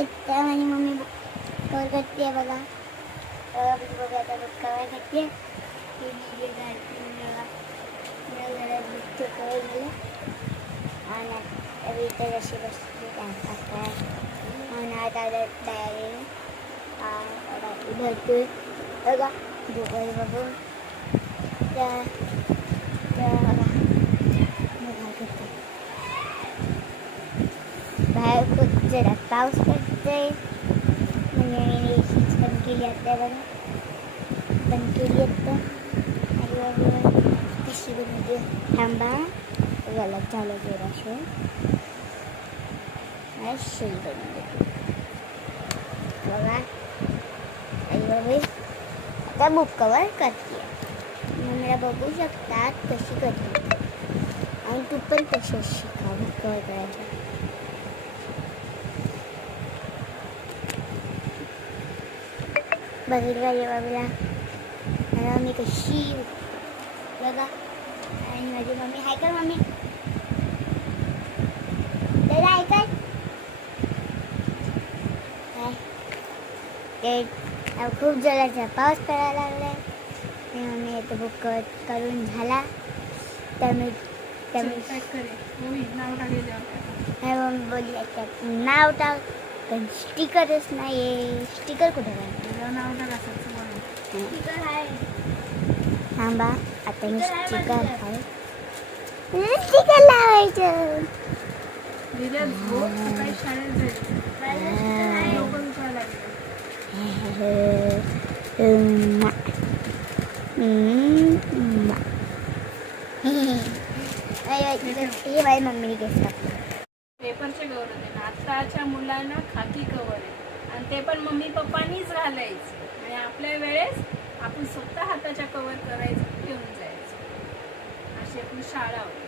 घेते आणि mummy cover करते बघा. बघा आता कवर करते. कवर झालं आणि इथे जशी बसली टाइमपास काय आणि आता डायरी भरपूर बघा मोबाईल बघून बाहेर खूप जरा पाऊस पडतोय म्हणजे मी हीच बंद केली आता बघा बंद केली आता आणि कशी बनवते थांबा गलत झालं जराशे अशी बनवते बघा आई बाबा आता बुक कवर करते मला बघू शकतात कशी करते आणि तू पण कशी शिका बुक कवर करायचं. बघितलं माझ्या बाबूला मला मी कशी बघा आणि माझी मम्मी हाय का मम्मी दादा ऐकाय ते खूप जोराचा पाऊस पडायला लागलाय आणि मम्मी इथे बुक करून झाला तर मी मम्मी बोलली त्यात नाव टाक पण स्टिकरच नाही आहे. स्टिकर कुठे काय नाव स्टिकर आहे थांबा आता मी स्टिकर आहे स्टिकर लावायचं हे माझी मम्मीने केस टाकले. पेपरचे कवर होते ना आताच्या मुलांना खाकी कवर आहे आणि ते पण मम्मी पप्पानीच घालायचं आणि आपल्या वेळेस आपण स्वतः हाताच्या कवर करायचं घेऊन जायचं अशी आपली शाळा होती.